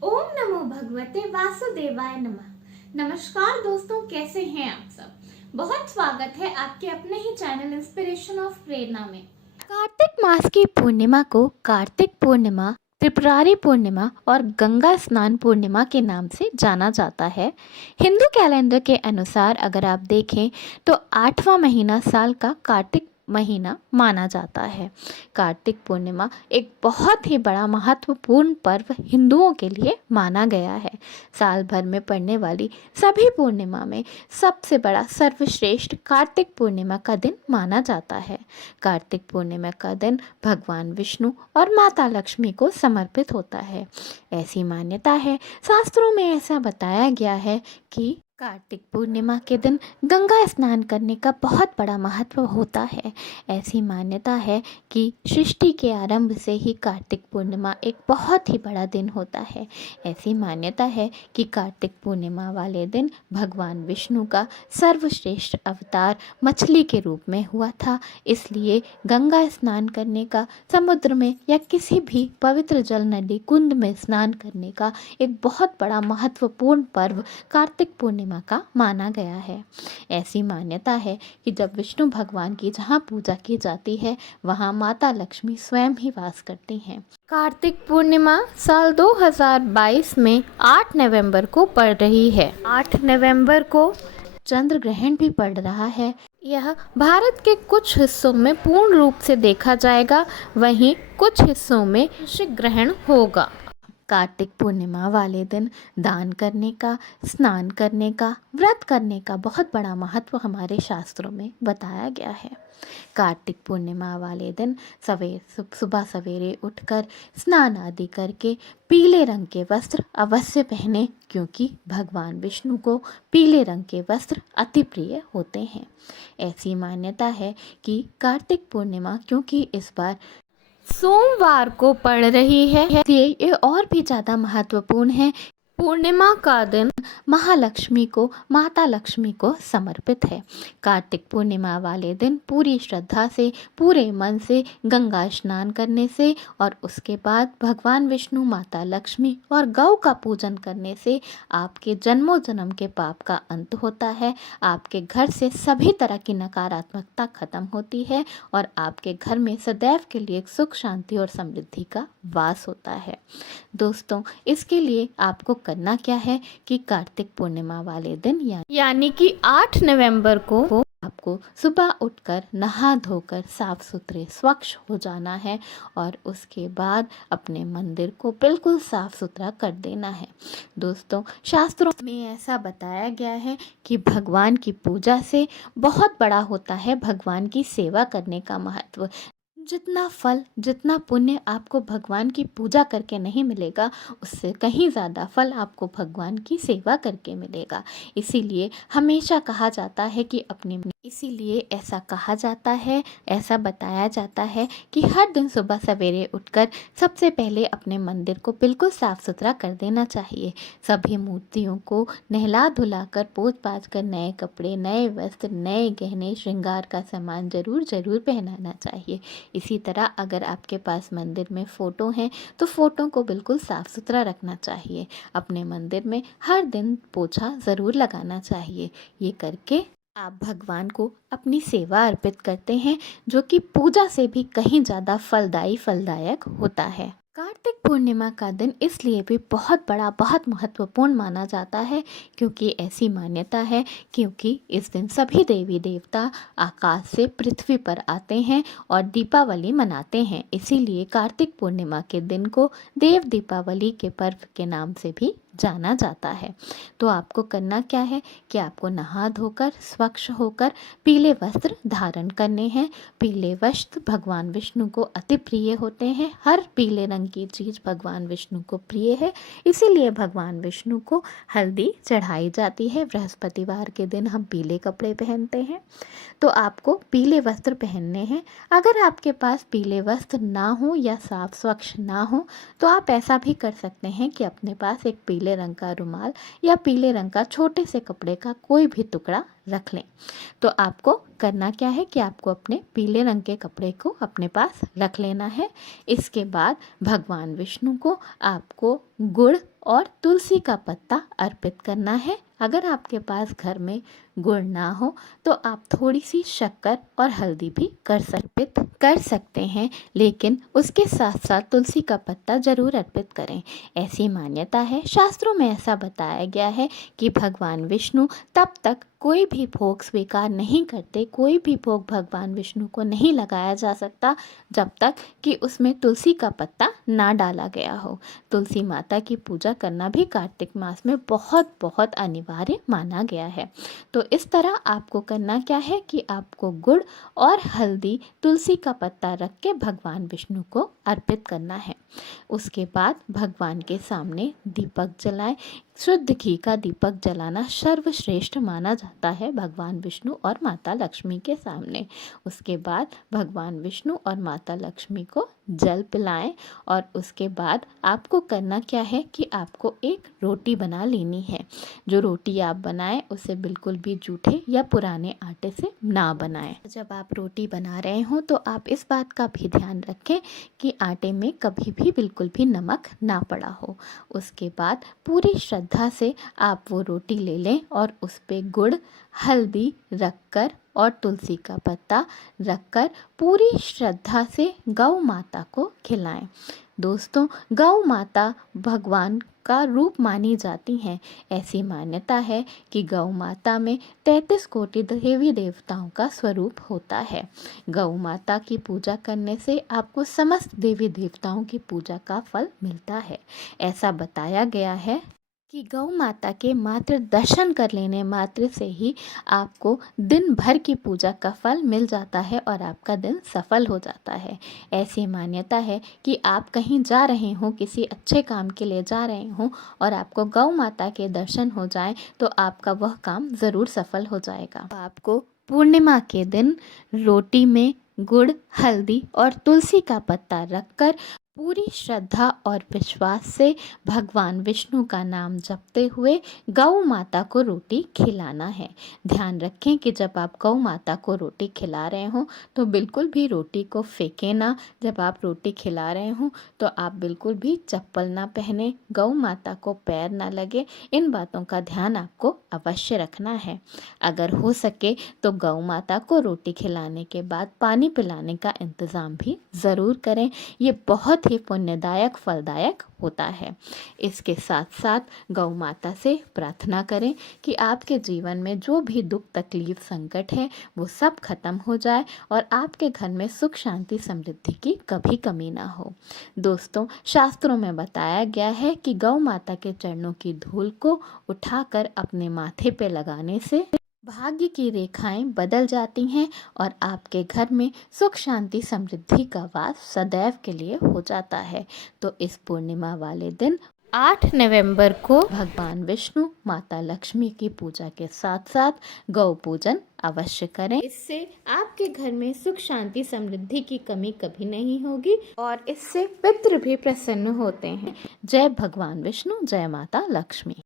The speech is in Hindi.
ओम नमो भगवते वासुदेवाय नमः। नमस्कार दोस्तों, कैसे हैं आप सब। बहुत स्वागत है आपके अपने ही चैनल इंस्पिरेशन ऑफ प्रेरणा में। कार्तिक मास की पूर्णिमा को कार्तिक पूर्णिमा, त्रिपुरारी पूर्णिमा और गंगा स्नान पूर्णिमा के नाम से जाना जाता है। हिंदू कैलेंडर के अनुसार अगर आप देखें तो 8वां महीना साल का कार्तिक महीना माना जाता है। कार्तिक पूर्णिमा एक बहुत ही बड़ा महत्वपूर्ण पर्व हिंदुओं के लिए माना गया है। साल भर में पड़ने वाली सभी पूर्णिमा में सबसे बड़ा सर्वश्रेष्ठ कार्तिक पूर्णिमा का दिन माना जाता है। कार्तिक पूर्णिमा का दिन भगवान विष्णु और माता लक्ष्मी को समर्पित होता है। ऐसी मान्यता है, शास्त्रों में ऐसा बताया गया है कि कार्तिक पूर्णिमा के दिन गंगा स्नान करने का बहुत बड़ा महत्व होता है। ऐसी मान्यता है कि सृष्टि के आरंभ से ही कार्तिक पूर्णिमा एक बहुत ही बड़ा दिन होता है। ऐसी मान्यता है कि कार्तिक पूर्णिमा वाले दिन भगवान विष्णु का सर्वश्रेष्ठ अवतार मछली के रूप में हुआ था। इसलिए गंगा स्नान करने का, समुद्र में या किसी भी पवित्र जल नदी कुंड में स्नान करने का एक बहुत बड़ा महत्वपूर्ण पर्व कार्तिक पूर्णिमा का माना गया है। ऐसी मान्यता है कि जब विष्णु भगवान की जहाँ पूजा की जाती है वहाँ माता लक्ष्मी स्वयं ही वास करती हैं। कार्तिक पूर्णिमा साल 2022 में 8 नवंबर को पड़ रही है। 8 नवंबर को चंद्र ग्रहण भी पड़ रहा है। यह भारत के कुछ हिस्सों में पूर्ण रूप से देखा जाएगा, वहीं कुछ हिस्सों में आंशिक ग्रहण होगा। कार्तिक पूर्णिमा वाले दिन दान करने का, स्नान करने का, व्रत करने का बहुत बड़ा महत्व हमारे शास्त्रों में बताया गया है। कार्तिक पूर्णिमा वाले दिन सुबह सवेरे उठकर स्नान आदि करके पीले रंग के वस्त्र अवश्य पहने, क्योंकि भगवान विष्णु को पीले रंग के वस्त्र अति प्रिय होते हैं। ऐसी मान्यता है कि कार्तिक पूर्णिमा क्योंकि इस बार सोमवार को पड़ रही है, इसलिए ये और भी ज़्यादा महत्वपूर्ण है। पूर्णिमा का दिन महालक्ष्मी को, माता लक्ष्मी को समर्पित है। कार्तिक पूर्णिमा वाले दिन पूरी श्रद्धा से, पूरे मन से गंगा स्नान करने से और उसके बाद भगवान विष्णु, माता लक्ष्मी और गौ का पूजन करने से आपके जन्मों जन्म के पाप का अंत होता है। आपके घर से सभी तरह की नकारात्मकता खत्म होती है और आपके घर में सदैव के लिए सुख, शांति और समृद्धि का वास होता है। दोस्तों, इसके लिए आपको करना क्या है कि कार्तिक पूर्णिमा वाले दिन यानी कि 8 नवंबर को आपको सुबह उठकर नहा धोकर साफ सुथरे स्वच्छ हो जाना है और उसके बाद अपने मंदिर को बिल्कुल साफ सुथरा कर देना है। दोस्तों, शास्त्रों में ऐसा बताया गया है कि भगवान की पूजा से बहुत बड़ा होता है भगवान की सेवा करने का महत्व। जितना फल, जितना पुण्य आपको भगवान की पूजा करके नहीं मिलेगा, उससे कहीं ज़्यादा फल आपको भगवान की सेवा करके मिलेगा। इसीलिए हमेशा कहा जाता है कि इसीलिए ऐसा कहा जाता है, ऐसा बताया जाता है कि हर दिन सुबह सवेरे उठकर सबसे पहले अपने मंदिर को बिल्कुल साफ सुथरा कर देना चाहिए। सभी मूर्तियों को नहला धुलाकर, पोंछ पाछ कर नए कपड़े, नए वस्त्र, नए गहने, श्रृंगार का सामान जरूर पहनाना चाहिए। इसी तरह अगर आपके पास मंदिर में फ़ोटो हैं तो फ़ोटो को बिल्कुल साफ़ सुथरा रखना चाहिए। अपने मंदिर में हर दिन पोछा ज़रूर लगाना चाहिए। ये करके आप भगवान को अपनी सेवा अर्पित करते हैं, जो कि पूजा से भी कहीं ज़्यादा फलदायक होता है। कार्तिक पूर्णिमा का दिन इसलिए भी बहुत बड़ा, बहुत महत्वपूर्ण माना जाता है क्योंकि ऐसी मान्यता है, क्योंकि इस दिन सभी देवी देवता आकाश से पृथ्वी पर आते हैं और दीपावली मनाते हैं। इसीलिए कार्तिक पूर्णिमा के दिन को देव दीपावली के पर्व के नाम से भी जाना जाता है। तो आपको करना क्या है कि आपको नहा धोकर स्वच्छ होकर पीले वस्त्र धारण करने हैं। पीले वस्त्र भगवान विष्णु को अति प्रिय होते हैं। हर पीले रंग की चीज़ भगवान विष्णु को प्रिय है, इसीलिए भगवान विष्णु को हल्दी चढ़ाई जाती है। बृहस्पतिवार के दिन हम पीले कपड़े पहनते हैं, तो आपको पीले वस्त्र पहनने हैं। अगर आपके पास पीले वस्त्र ना हो या साफ स्वच्छ ना हो तो आप ऐसा भी कर सकते हैं कि अपने पास एक पीले रंग का रुमाल या पीले रंग का छोटे से कपड़े का कोई भी टुकड़ा रख लें। तो आपको करना क्या है कि आपको अपने पीले रंग के कपड़े को अपने पास रख लेना है। इसके बाद भगवान विष्णु को आपको गुड़ और तुलसी का पत्ता अर्पित करना है। अगर आपके पास घर में गुड़ ना हो तो आप थोड़ी सी शक्कर और हल्दी भी अर्पित कर सकते हैं, लेकिन उसके साथ साथ तुलसी का पत्ता जरूर अर्पित करें। ऐसी मान्यता है, शास्त्रों में ऐसा बताया गया है कि भगवान विष्णु तब तक कोई भी भोग स्वीकार नहीं करते, कोई भी भोग भगवान विष्णु को नहीं लगाया जा सकता जब तक कि उसमें तुलसी का पत्ता ना डाला गया हो। तुलसी माता की पूजा करना भी कार्तिक मास में बहुत बहुत अनिवार्य माना गया है। तो इस तरह आपको करना क्या है कि आपको गुड़ और हल्दी, तुलसी का पत्ता रख के भगवान विष्णु को अर्पित करना है। उसके बाद भगवान के सामने दीपक जलाएं। शुद्ध घी का दीपक जलाना सर्वश्रेष्ठ माना जाता है भगवान विष्णु और माता लक्ष्मी के सामने। उसके बाद भगवान विष्णु और माता लक्ष्मी को जल पिलाएं और उसके बाद आपको करना क्या है कि आपको एक रोटी बना लेनी है। जो रोटी आप बनाएं उसे बिल्कुल भी जूठे या पुराने आटे से ना बनाएं। जब आप रोटी बना रहे हो तो आप इस बात का भी ध्यान रखें कि आटे में कभी भी बिल्कुल भी नमक ना पड़ा हो। उसके बाद पूरी श्रद्धा से आप वो रोटी ले लें और उस पे गुड़, हल्दी रखकर और तुलसी का पत्ता रखकर पूरी श्रद्धा से गौ माता को खिलाएं। दोस्तों, गौ माता भगवान का रूप मानी जाती हैं। ऐसी मान्यता है कि गौ माता में 33 कोटि देवी देवताओं का स्वरूप होता है। गौ माता की पूजा करने से आपको समस्त देवी देवताओं की पूजा का फल मिलता है। ऐसा बताया गया है कि गौ माता के मात्र दर्शन कर लेने मात्र से ही आपको दिन भर की पूजा का फल मिल जाता है और आपका दिन सफल हो जाता है। ऐसी मान्यता है कि आप कहीं जा रहे हो, किसी अच्छे काम के लिए जा रहे हो और आपको गौ माता के दर्शन हो जाएं तो आपका वह काम ज़रूर सफल हो जाएगा। आपको पूर्णिमा के दिन रोटी में गुड़, हल्दी और तुलसी का पत्ता रखकर पूरी श्रद्धा और विश्वास से भगवान विष्णु का नाम जपते हुए गौ माता को रोटी खिलाना है। ध्यान रखें कि जब आप गौ माता को रोटी खिला रहे हो तो बिल्कुल भी रोटी को फेंकें ना। जब आप रोटी खिला रहे हो तो आप बिल्कुल भी चप्पल ना पहने, गौ माता को पैर ना लगे। इन बातों का ध्यान आपको अवश्य रखना है। अगर हो सके तो गौ माता को रोटी खिलाने के बाद पानी पिलाने का इंतज़ाम भी ज़रूर करें। ये बहुत ही पुण्यदायक, फलदायक होता है। इसके साथ साथ गौ माता से प्रार्थना करें कि आपके जीवन में जो भी दुख, तकलीफ, संकट है वो सब खत्म हो जाए और आपके घर में सुख, शांति, समृद्धि की कभी कमी ना हो। दोस्तों, शास्त्रों में बताया गया है कि गौ माता के चरणों की धूल को उठाकर अपने माथे पे लगाने से भाग्य की रेखाएं बदल जाती हैं और आपके घर में सुख, शांति, समृद्धि का वास सदैव के लिए हो जाता है। तो इस पूर्णिमा वाले दिन 8 नवंबर को भगवान विष्णु, माता लक्ष्मी की पूजा के साथ साथ गौ पूजन अवश्य करें। इससे आपके घर में सुख, शांति, समृद्धि की कमी कभी नहीं होगी और इससे पितृ भी प्रसन्न होते हैं। जय भगवान विष्णु, जय माता लक्ष्मी।